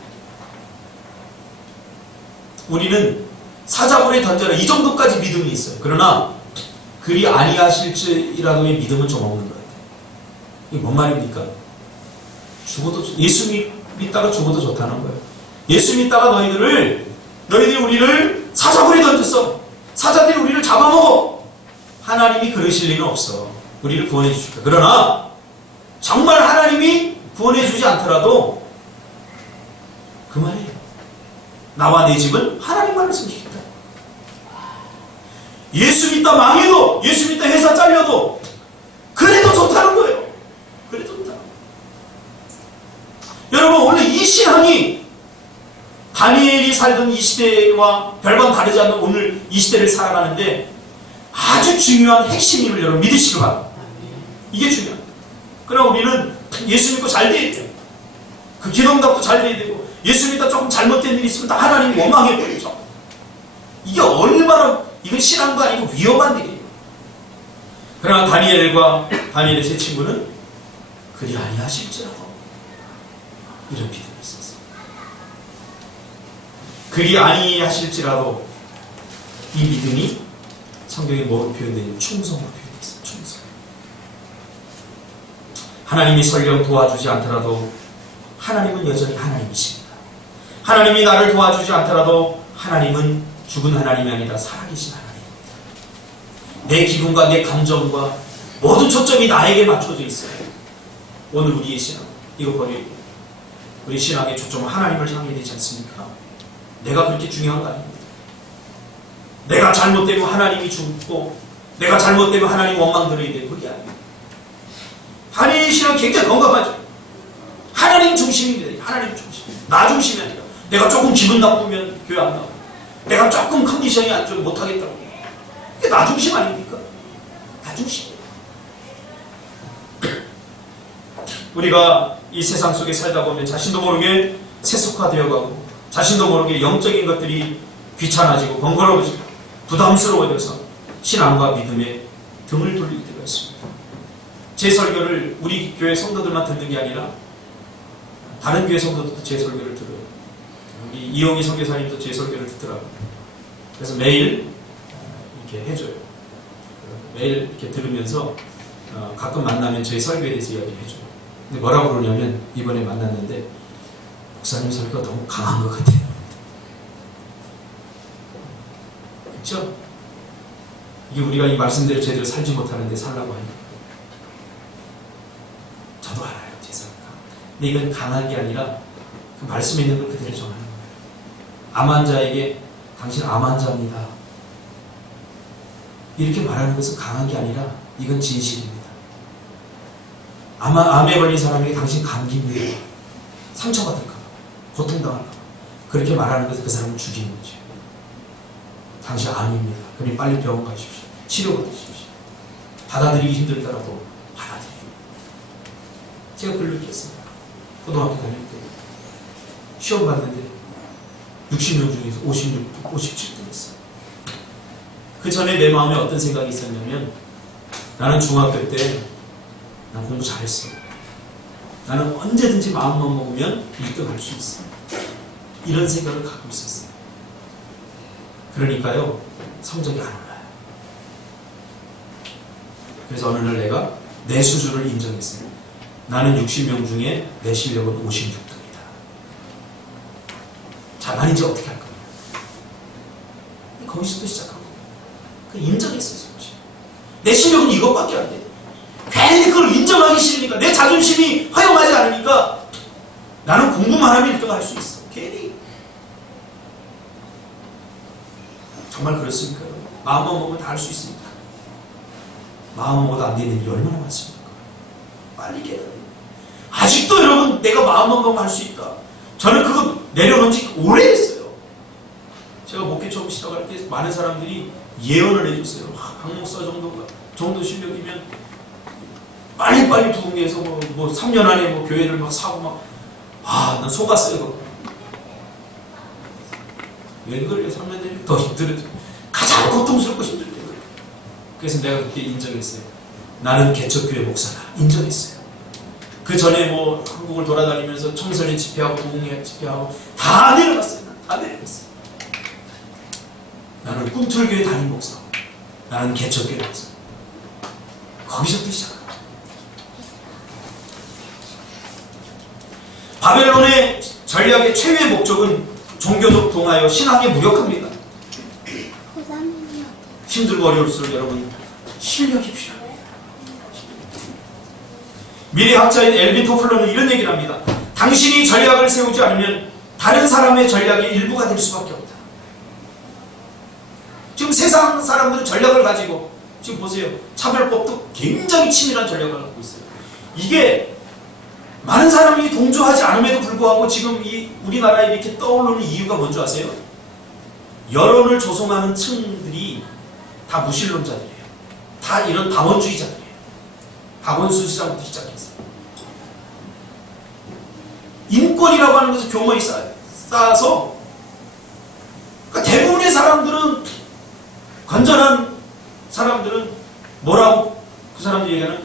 우리는 사자굴에 던져라. 이 정도까지 믿음이 있어요. 그러나 그리 아니하실지라도의 믿음은 좀 없는 것 같아요. 이게 뭔 말입니까? 예수 믿다가 죽어도 좋다는 거예요. 예수 믿다가 너희들이 우리를 사자굴에 던졌어. 사자들이 우리를 잡아먹어. 하나님이 그러실 리는 없어. 우리를 구원해 주실 거야. 그러나 정말 하나님이 구원해 주지 않더라도 그만해요. 나와 내 집은 하나님만을 섬기겠다. 예수 믿다 망해도, 예수 믿다 회사 잘려도 그래도 좋다는 거예요. 그래도 좋다. 여러분 오늘 이 신앙이 다니엘이 살던 이 시대와 별반 다르지 않는 오늘 이 시대를 살아가는데 아주 중요한 핵심임을 여러분 믿으시기 바랍니다. 이게 중요합니다. 그러나 우리는 예수 믿고 잘 돼야 돼요. 그 기도응답도 잘 돼야 되고, 예수 믿다 조금 잘못된 일이 있으면 다 하나님이 원망해버리죠. 이게 얼마나, 이건 신앙도 아니고 위험한 일이에요. 그러나 다니엘의 세 친구는 그리 아니하실지라도 이런 믿음이 있었어요. 그리 아니하실지라도 이 믿음이 성경에 뭐로 표현되어 있는 충성으로 표현되어 있어요. 충성. 하나님이 설령 도와주지 않더라도 하나님은 여전히 하나님이십니다. 하나님이 나를 도와주지 않더라도 하나님은 죽은 하나님이 아니라 살아계신 하나님입니다. 내 기분과 내 감정과 모든 초점이 나에게 맞춰져 있어요. 오늘 우리의 신앙, 이거 버리고 우리 신앙의 초점은 하나님을 향해야 되지 않습니까? 내가 그렇게 중요한 거 아닙니다. 내가 잘못되면 하나님이 죽고 내가 잘못되면 하나님 원망 들어야 되는 그게 아닙니다. 다니엘의 신앙이 굉장히 건강하죠. 하나님 중심입니다. 하나님 중심. 나 중심이 아니라 내가 조금 기분 나쁘면 교회 안 나오고 내가 조금 컨디션이 안 좋으면 못하겠다고. 이게 나 중심 아닙니까? 나 중심. 우리가 이 세상 속에 살다 보면 자신도 모르게 세속화되어 가고 자신도 모르게 영적인 것들이 귀찮아지고 번거로워지고 부담스러워져서 신앙과 믿음에 등을 돌릴 때가 있습니다. 제 설교를 우리 교회 성도들만 듣는 게 아니라 다른 교회 성도들도 제 설교를 들어요. 우리 이용희 선교사님도 제 설교를 듣더라고요. 그래서 매일 이렇게 해줘요. 매일 이렇게 들으면서 가끔 만나면 제 설교에 대해서 이야기해줘요. 근데 뭐라고 그러냐면 이번에 만났는데 목사님 설교가 너무 강한 것 같아요. 그렇죠? 이게 우리가 이 말씀대로 제대로 살지 못하는데 살라고 하니까 저도 알아요. 제 설교가. 근데 이건 강한 게 아니라 그 말씀에 있는 걸 그대로 전하는 거예요. 암 환자에게 당신 암 환자입니다. 이렇게 말하는 것은 강한 게 아니라 이건 진실입니다. 암에 걸린 사람에게 당신 감기입니다. 상처받을까 봐, 고통당할까 봐. 그렇게 말하는 것은 그 사람을 죽이는 거죠. 당신 암입니다. 그러니 빨리 병원 가십시오. 치료받으십시오. 받아들이기 힘들더라도 받아들여요. 제가 그걸 느꼈습니다. 고등학교 다닐 때 시험 봤는데 60명 중에서 57등 했어요. 그 전에 내 마음에 어떤 생각이 있었냐면 나는 중학교 때 난 공부 잘했어. 나는 언제든지 마음만 먹으면 1등 할 수 있어. 이런 생각을 갖고 있었어요. 그러니까요, 성적이 안 올라요. 그래서 어느 날 내가 내 수준을 인정했어요. 나는 60명 중에 내 실력은 56등이다. 자, 난 이제 어떻게 할 거야? 거기서부터 시작하고 인정했어요. 내 실력은 이것밖에 안 돼. 괜히 그걸 인정하기 싫으니까 내 자존심이 허용하지 않으니까 나는 공부만 하면 1등 할 수 있어. 괜히. 정말 그렇습니까? 마음만 먹으면 다 할 수 있습니다. 마음만 먹어도 안 되는 일이 얼마나 많습니까? 빨리 깨달아요. 아직도 여러분 내가 마음만 먹으면 할 수 있다. 저는 그거 내려놓은 지 오래됐어요. 제가 목회 처음 시작할 때 많은 사람들이 예언을 해줬어요. 박 목사 정도 실력이면 빨리빨리 부흥해서 뭐 3년 안에 뭐 교회를 막 사고 난 속았어요. 왜 그래요? 3년 되면 더 힘들어져. 가장 고통스럽고 힘들 때요. 그래서 내가 그때 인정했어요. 나는 개척교회 목사다. 인정했어요. 그 전에 뭐 한국을 돌아다니면서 청소년 집회하고 부흥회 집회하고 다 내려갔어요. 다 내려갔어요. 나는 꿈틀교회 담임 목사. 나는 개척교회 목사. 거기서부터 시작합니다. 바벨론의 전략의 최후의 목적은 종교적 동하여 신앙에 무력합니다. 힘들고 어려울수록 여러분 실력이 필요합니다. 미래 학자인 엘빈 토플러는 이런 얘기를 합니다. 당신이 전략을 세우지 않으면 다른 사람의 전략의 일부가 될 수밖에 없다. 지금 세상 사람들은 전략을 가지고 지금 보세요. 차별법도 굉장히 치밀한 전략을 갖고 있어요. 이게 많은 사람이 동조하지 않음에도 불구하고 지금 이 우리나라에 이렇게 떠오르는 이유가 뭔지 아세요? 여론을 조성하는 층들이 다 무신론자들이에요. 다 이런 다원주의자들이에요. 박원순 시장부터 시작해서 인권이라고 하는 것을 교만이 쌓아서 그러니까 대부분의 사람들은 완전한 사람들은 뭐라고 그 사람들이 얘기하는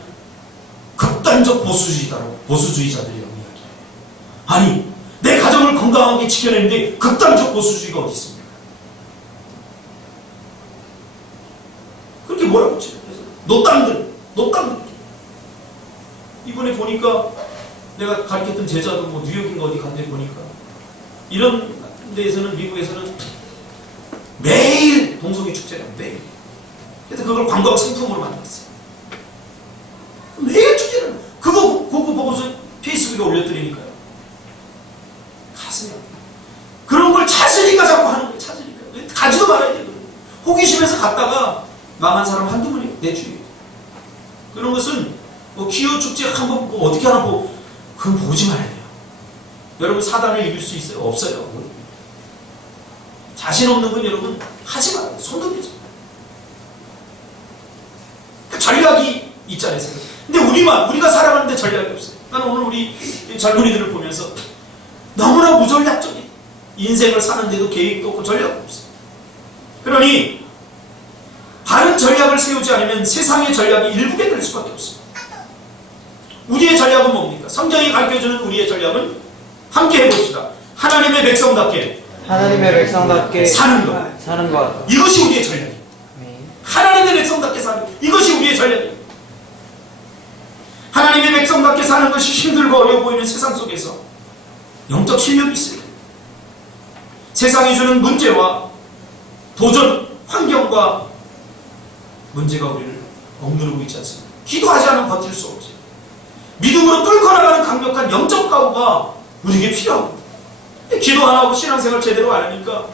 극단적 보수주의자들이라고 이야기해요. 아니, 내 가정을 건강하게 지켜내는데 극단적 보수주의가 어디 있습니까? 그렇게 뭐라고 치죠? 노땅들. 이번에 보니까 내가 가르쳤던 제자도 뭐 뉴욕인가 어디 간데 보니까 이런 데에서는, 미국에서는 매일 동성애 축제가 매일. 그래서 그걸 관광 상품으로 만들었어요. 매일 축제를 그거 보고서 페이스북에 올려드리니까요. 가슴이 아파요. 그런 걸 찾으니까 자꾸 하는 거예요. 찾으니까. 가지도 말아야 돼요. 호기심에서 갔다가 망한 사람 한두 분이 내 주위에. 그런 것은 뭐 기호 축제 한번 뭐 어떻게 하나 보고 그건 보지 말아야 돼요. 여러분 사단을 이길 수 있어요? 없어요. 자신 없는 건 여러분 하지 말아요. 손 들리죠. 전략이 있잖아요. 근데 우리가 살아가는데 전략이 없어요. 나는 오늘 우리 젊은이들을 보면서 너무나 무전략적인 인생을 사는데도 계획도 없고 전략도 없어요. 그러니 바른 전략을 세우지 않으면 세상의 전략이 일부게 될 수밖에 없습니다. 우리의 전략은 뭡니까? 성경이 가르쳐주는 우리의 전략은 함께 해봅시다. 하나님의 백성답게 사는 것. 이것이 우리의 전략이에요. 하나님의 백성답게 사는 것. 이것이 우리의 전략이에요. 하나님의 백성답게 사는 것이 힘들고 어려워 보이는 세상 속에서 영적 실력이 있어요. 세상이 주는 문제와 도전, 환경과 문제가 우리를 억누르고 있지 않습니까? 기도하지 않으면 버틸 수 없지. 믿음으로 뚫고 나가는 강력한 영적 가호가 우리에게 필요합니다. 기도 안 하고 신앙생활 제대로 안 하니까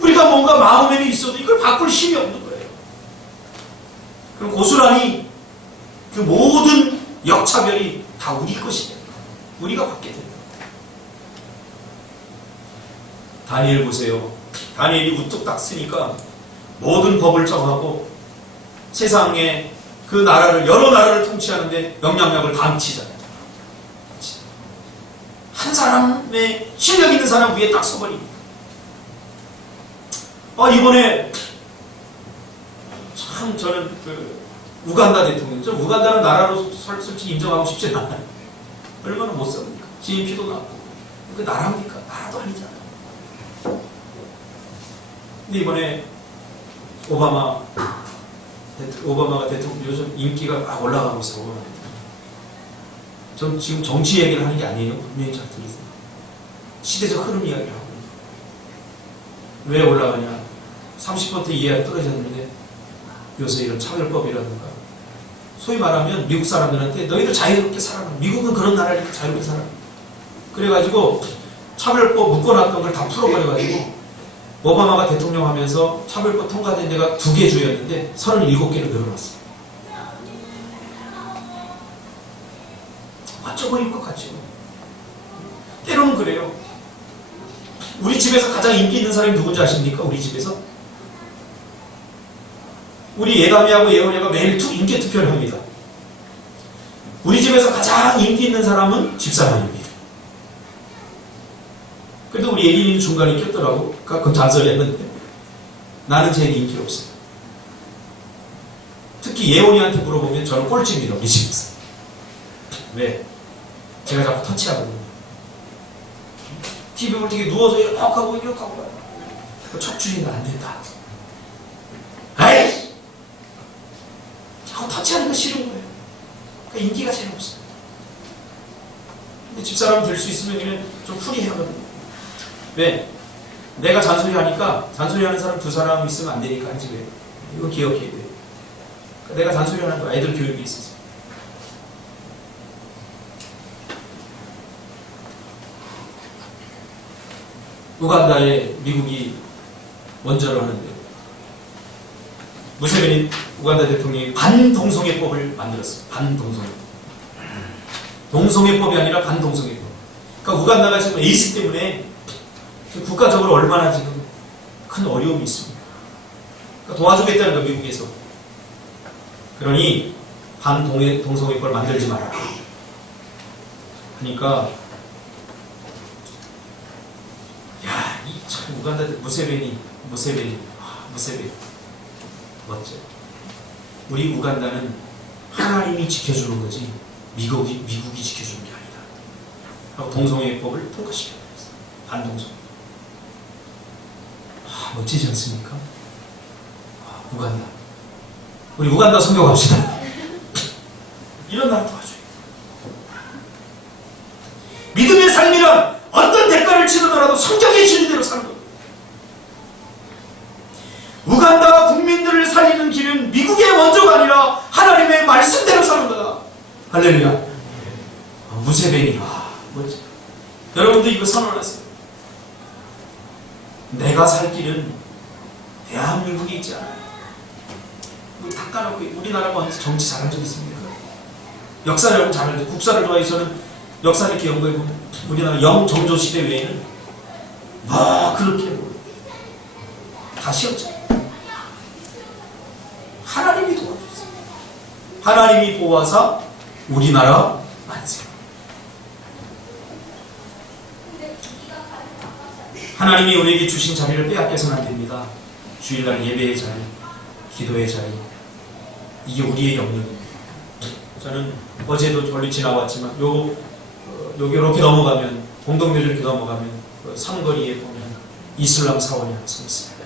우리가 뭔가 마음에는 있어도 이걸 바꿀 힘이 없는 거예요. 그럼 고스란히 그 모든 역차별이 다 우리 것이 됩니다. 우리가 받게 됩니다. 다니엘 보세요. 다니엘이 우뚝 딱 쓰니까 모든 법을 정하고 세상에 그 나라를, 여러 나라를 통치하는데 영향력을 다 미치잖아요. 한 사람의 실력 있는 사람 위에 딱 서버립니다. 이번에 참 저는 우간다 대통령이죠. 우간다는 나라로 솔직히 인정하고 싶지 않아요. 얼마나 못 삽니까? GNP도 낮고. 그 나라입니까? 나라도 아니잖아요. 근데 이번에 오바마가 대통령 요즘 인기가 막 올라가고 있어요. 오바마 대통령. 전 지금 정치 얘기를 하는 게 아니에요. 분명히 잘 들으세요. 시대적 흐름 이야기를 하고 있어요. 왜 올라가냐? 30% 이하에 떨어졌는데 요새 이런 차별법이라든가 소위 말하면 미국 사람들한테 너희들 자유롭게 살아라. 미국은 그런 나라니까 자유롭게 살아라. 그래가지고 차별법 묶어놨던 걸 다 풀어버려가지고 오바마가 대통령 하면서 차별법 통과된 데가 2개 주였는데 37개로 늘어났어요. 맞춰 보일 것 같죠? 때로는 그래요. 우리 집에서 가장 인기 있는 사람이 누군지 아십니까? 우리 집에서? 우리 예담이하고 예원이가 매일 인기 투표를 합니다. 우리 집에서 가장 인기 있는 사람은 집사람입니다. 그래도 우리 예린이는 중간에 꼈더라고. 그건 잔소리 했는데 나는 제일 인기 없어요. 특히 예원이한테 물어보면 저는 꼴찌입니다. 우리 집에서. 왜? 제가 자꾸 터치하거든요. TV 볼 때 누워서 이렇게 하고 이렇게 하고 봐요. 척추리가 안 된다. 에이! 자꾸 터치하는 거 싫은 거예요. 그러니까 인기가 제일 없어요. 근데 집사람은 될 수 있으면 그냥 좀 풀이하거든요. 왜? 내가 잔소리 하니까 잔소리 하는 사람 2사람 있으면 안 되니까 한 집에. 이거 기억해야 돼. 그러니까 내가 잔소리 하는 거 애들 교육이 있어서. 우간다에 미국이 원조를 하는데 무세베니 우간다 대통령이 반동성애법을 만들었어요. 반동성애법. 동성애법이 아니라 반동성애법. 그러니까 우간다가 지금 에이스 때문에 국가적으로 얼마나 지금 큰 어려움이 있습니다. 그러니까 도와주겠다는 거 미국에서. 그러니 반동성애법을 만들지 마라. 하니까 야, 이 참 우간다 무세베니. 멋져. 우리 우간다는 하나님이 지켜주는 거지 미국이 지켜주는 게 아니다. 하고 동성애법을 통과시켜버렸어. 반동성. 멋지지 않습니까? 우간다. 우리 우간다 선교 갑시다. 이런 나라 도와줘요. 믿음의 삶이란 어떤 대가를 치르더라도 성경의 진리대로 사는 겁니다. 우간다 국민들을 살리는 길은 미국의 원조가 아니라 하나님의 말씀대로 사는 거다. 할렐루야. 무세베니. 뭐지? 여러분도 이거 선언하세요. 내가 살 길은 대한민국에 있지 않아요. 다 까놓고 우리나라가 언제 정치 잘한 적 있습니까? 역사를 여러분 잘 알죠. 국사를 좋아해서 저는 역사를 이렇게 연구해보면 우리나라 영정조 시대 외에는 그렇게 다 쉬었죠. 하나님이 도와줬어요. 하나님이 도와서 우리나라 만세. 하나님이 우리에게 주신 자리를 빼앗겨서는 안 됩니다. 주일날 예배의 자리, 기도의 자리, 이게 우리의 영역입니다. 저는 어제도 멀리 지나왔지만 여기 이렇게 넘어가면 공동묘지를 이렇게 넘어가면 삼거리에 보면 이슬람 사원이 하나 서 있습니다.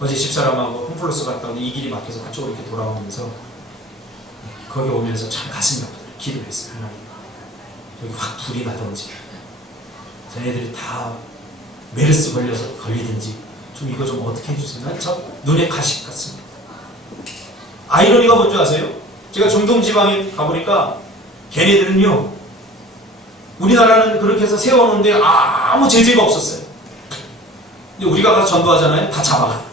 어제 집사람하고 홈플러스 갔다 오는데 이 길이 막혀서 그쪽으로 이렇게 돌아오면서 거기 오면서 참 가슴이 아프더라고요. 기도했어요. 하나님 여기 확 불이 나든지 쟤네들이 다 메르스 걸려서 걸리든지 좀 이거 좀 어떻게 해주세요. 난 저 눈에 가식 같습니다. 아이러니가 뭔지 아세요? 제가 중동 지방에 가보니까 걔네들은요 우리나라는 그렇게 해서 세워놓는데 아무 제재가 없었어요. 근데 우리가 가서 전도하잖아요. 다 잡아가요.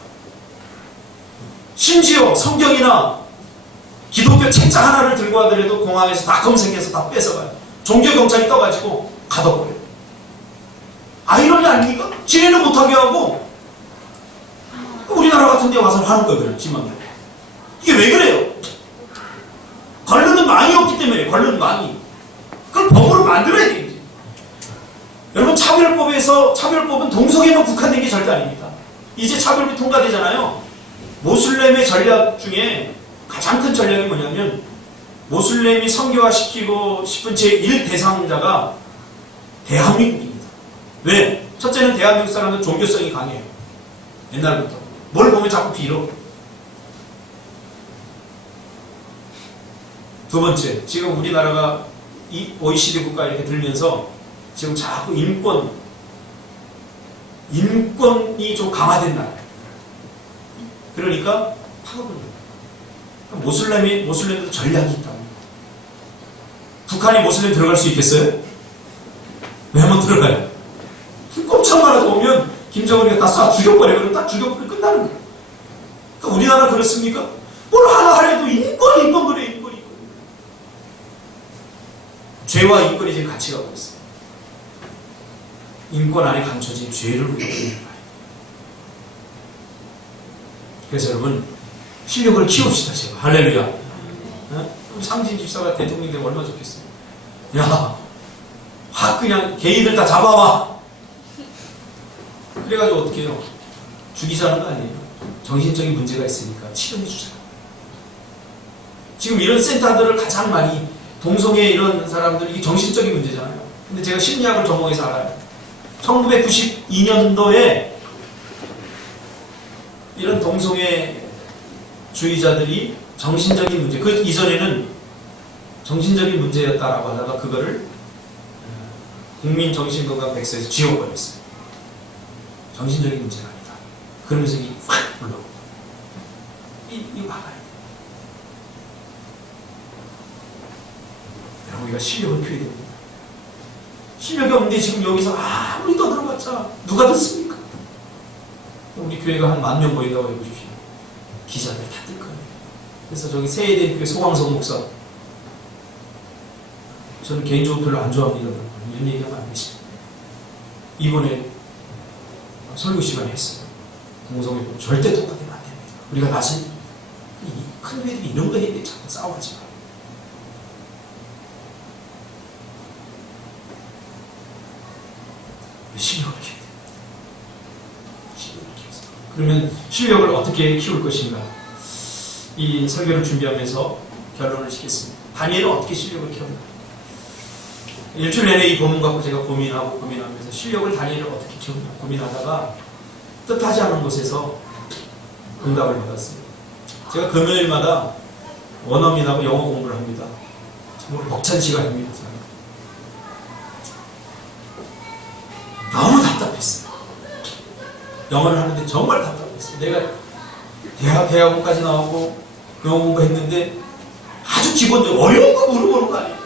심지어 성경이나 기독교 책자 하나를 들고 하더라도 공항에서 다 검색해서 다 뺏어가요. 종교경찰이 떠가지고 가둬버려요. 아이러니 아닙니까? 지네는 못하게 하고 우리나라 같은 데 와서 하는 거예요. 그래, 지만 이게 왜 그래요? 권력은 많이 없기 때문에 권력은 많이 그걸 법으로 만들어야 되겠지. 여러분 차별법은 동성애만 국한된 게 절대 아닙니다. 이제 차별법이 통과되잖아요. 모슬렘의 전략 중에 가장 큰 전략이 뭐냐면 모슬렘이 선교화시키고 싶은 제1 대상자가 대한민국입니다. 왜? 첫째는 대한민국 사람은 종교성이 강해요. 옛날부터. 뭘 보면 자꾸 빌어. 두 번째, 지금 우리나라가 이 OECD 국가 이렇게 들면서 지금 자꾸 인권이 좀 강화된 나라예요. 그러니까 파급을 해요. 모슬렘도 전략이 있다. 북한이 모슬렘 들어갈 수 있겠어요? 왜 한번 들어가요? 꼼짝만 하고 오면 김정은이가 다 쏴 죽여버려. 그러면 딱 죽여버리면 끝나는 거예요. 그러니까 우리나라 그렇습니까? 뭘 하나 하려도 인권 그래. 죄와 인권이 지금 같이 가고 있어요. 인권 안에 감춰진 죄를 우리가 보는 거예요. 그래서 여러분 실력을 키웁시다. 제가 할렐루야. 우리 상진 집사가 대통령 되면 얼마나 좋겠어요. 확 그냥 개인들 다 잡아와. 그래가지고 어떻게 해요? 죽이자는 거 아니에요. 정신적인 문제가 있으니까 치료해 주자. 지금 이런 센터들을 가장 많이 동성애 이런 사람들 이게 정신적인 문제잖아요. 근데 제가 심리학을 전공해서 알아요. 1992년도에 이런 동성애주의자들이 정신적인 문제, 그 이전에는 정신적인 문제였다라고 하다가 그거를 국민정신건강백서에서 지워버렸어요. 정신적인 문제가 아니다. 그러면서 이게 확 올라오고 이거 막아야 돼. 우리가 실력을 키워야 됩니다. 실력이 없는데 지금 여기서 아무리 떠들어봤자 누가 듣습니까? 우리 교회가 한 10,000명 모인다고 해보십시오. 기자들 다 뜰 거예요. 그래서 저기 세계대교회 소광석 목사, 저는 개인적으로 별로 안 좋아합니다. 이런 얘기하면 안 되시죠. 이번에 설교 시간에 했어요. 동성애법 절대 통과되면 안 됩니다. 우리가 다시 큰 교회들이 이런 거 해야 돼. 자꾸 싸워하지 마. 실력을 키워야 됩니다. 실력을 키워서 그러면 실력을 어떻게 키울 것인가? 이 설교를 준비하면서 결론을 짓겠습니다. 다니엘은 어떻게 실력을 키웠나? 일주일 내내 이 본문 갖고 제가 고민하면서 실력을 다니엘을 어떻게 키웠나 고민하다가 뜻하지 않은 곳에서 응답을 받았어요. 제가 금요일마다 원어민하고 영어 공부를 합니다. 정말 벅찬 시간입니다. 너무 답답했어요. 영어를 하는데 정말 답답했어요. 내가 대학원까지 나오고 영어 공부했는데 아주 기본적으로 어려운 거 물어보는 거 아니에요.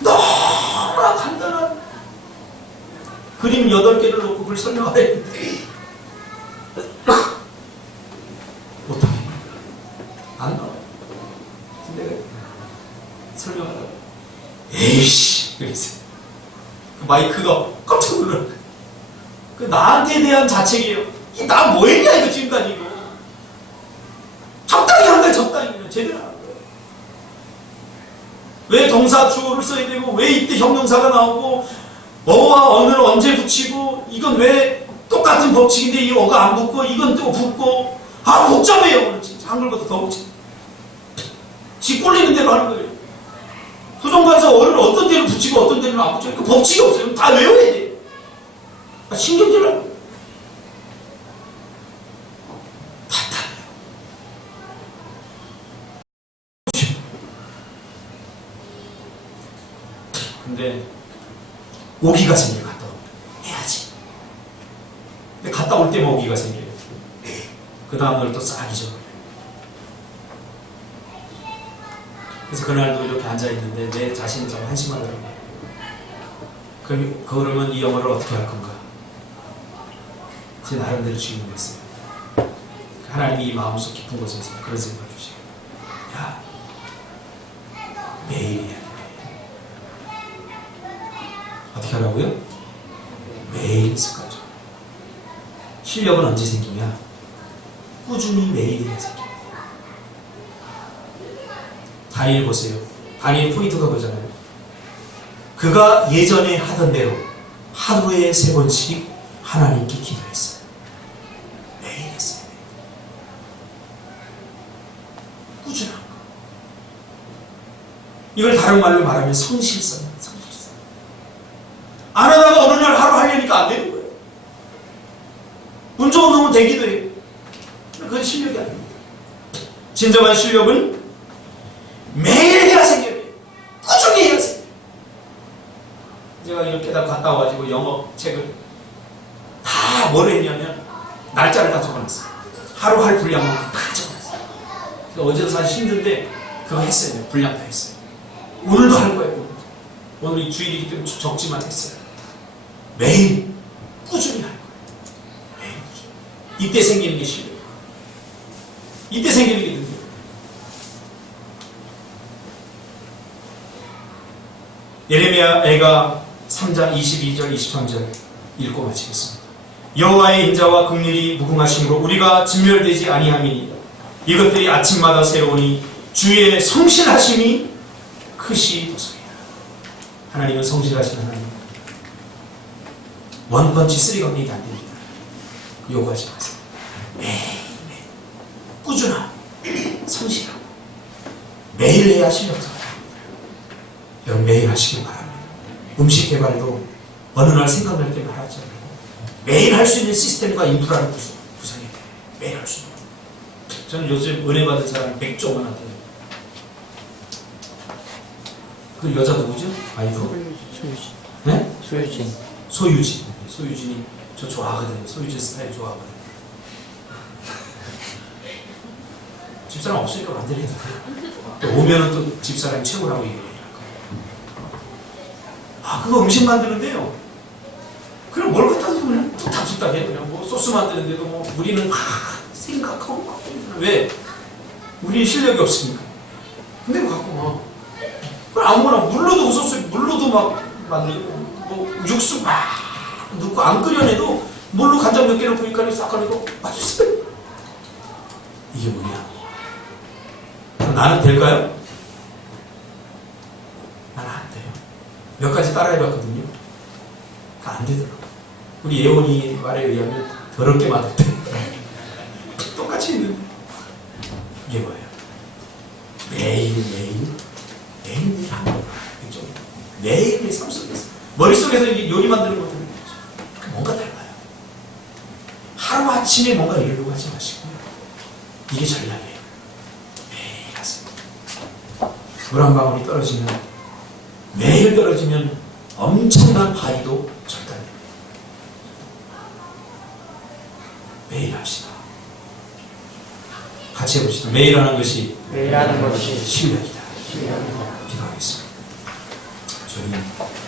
너무나 간단한 그림 8개를 놓고 그걸 설명하라 했는데 못하겠네. 안 나와요. 근데 설명하다가 에이씨 그랬어요. 그 마이크가 깜짝 놀라요. 그 나한테 대한 자책이에요. 나 뭐 했냐 이거 지금까지 이거. 적당히 한 거야 적당히. 제대로 한 거예요. 왜 동사 주어를 써야 되고 왜 이때 형용사가 나오고 어와 어를 언제 붙이고 이건 왜 똑같은 법칙인데 이 어가 안 붙고 이건 또 붙고 복잡해요. 오늘 진짜 한글보다 더 복잡해. 지 꼴리는 대로 하는 거예요. 부정관사 어를 어떤 데로 붙이고 어떤 데로 안 붙이고 그 법칙이 없어요. 다 외워야 돼. 신경질나고 답답해요. 근데 오기가 생겨요. 갔다 오면 해야지. 근데 갔다 올 때만 오기가 생겨요. 그 다음날 또 싹 잊어버려요. 그래서 그날도 이렇게 앉아있는데 내 자신이 좀 한심하더라고요. 그러면 이 영어를 어떻게 할 건가? 제 나름대로 질문했어요. 하나님이 이 마음속 깊은 곳에서 그런 생각을 주세요. 야, 매일 해야 돼. 어떻게 하라고요? 매일 습관적. 실력은 언제 생기냐? 꾸준히 매일 해야 생겨요. 다니엘 보세요. 다니엘 포인트가 그거잖아요. 그가 예전에 하던 대로 하루에 3번씩 하나님께 기도했어요. 매일 했어요. 꾸준한 거. 이걸 다른 말로 말하면 성실성입니다. 성실성. 안 하다가 어느 날 하루 하려니까 안 되는 거예요. 운 좋은 놈은 되기도 해요. 그건 실력이 아닙니다. 진정한 실력은 매일 해야 생겨요. 꾸준히 해야 생겨요. 제가 이렇게 다 갔다 와가지고 영어 책을 다 뭘 했냐면 날짜를 다 적어놨어요. 하루 할 분량만 다 적어놨어요. 어제도 사실 힘든데 그거 했어요. 분량 다 했어요. 오늘도 할 거예요. 오늘이 주일이기 때문에 적지만 했어요. 매일 꾸준히 할 거예요. 매일 꾸준히. 이때 생기는 게 실력이에요. 이때 생기는 게 능력이에요. 예레미야 애가 3장 22절 23절 읽고 마치겠습니다. 여호와의 인자와 긍휼이 무궁하심으로 우리가 진멸되지 아니함이니이다. 이것들이 아침마다 새로우니 주의 성실하심이 크시도소이다. 하나님은 성실하신 하나님입니다. 원펀치 쓰리건이 안 됩니다. 요구하지 마세요. 매일 꾸준함, 성실함. 매일 해야 실력자. 여러분 매일 하시길 바랍니다. 음식 개발도 어느 날 생각날 때만 하지 않고 매일 할 수 있는 시스템과 인프라를 구성해야 돼요. 매일 할 수 있는. 저는 요즘 은혜 받은 사람 백종원한테 그 여자 누구죠? 아이고 소유진. 네? 소유진. 소유진이 저 좋아하거든요. 소유진 스타일 좋아하거든요. 집사람 없으니까 만들어야 돼요. 또 오면은 또 집사람이 최고라고 얘기해요. 그거 음식 만드는데요. 그럼 뭘 갖다 주면 툭탁툭탁 해. 그냥 뭐 소스 만드는데도 뭐 우리는 생각하고 막 왜? 우리 실력이 없으니까. 근데 그거 갖고 막 그걸 아무거나 물로도 소스 물로도 막 만들고 뭐 육수 막 넣고 안 끓여내도 물로 간장 몇 개 넣고 밀가루 싹 꺼내고 맛있어요. 이게 뭐냐? 나는 될까요? 나는 안 돼요. 몇 가지 따라해봤거든요. 다 안 되더라고요. 우리 예원이 말에 의하면 더럽게 만들 때 수 있는데 이게 뭐예요? 매일매일 하는 거예요. 매일매일 삶 속에서 머릿속에서 이게 요리 만드는 것들은 뭔가 달라요. 하루아침에 뭔가 이러려고 하지 마시고요. 이게 전략이에요. 매일 하세요. 물 한 방울이 떨어지면, 매일 떨어지면 엄청난 바위도 절단돼요. 매일 합시다. 같이 해봅시다. 매일 하는 것이 매일 하는 것이 실력이다. 실력이다. 기도하겠습니다. 저희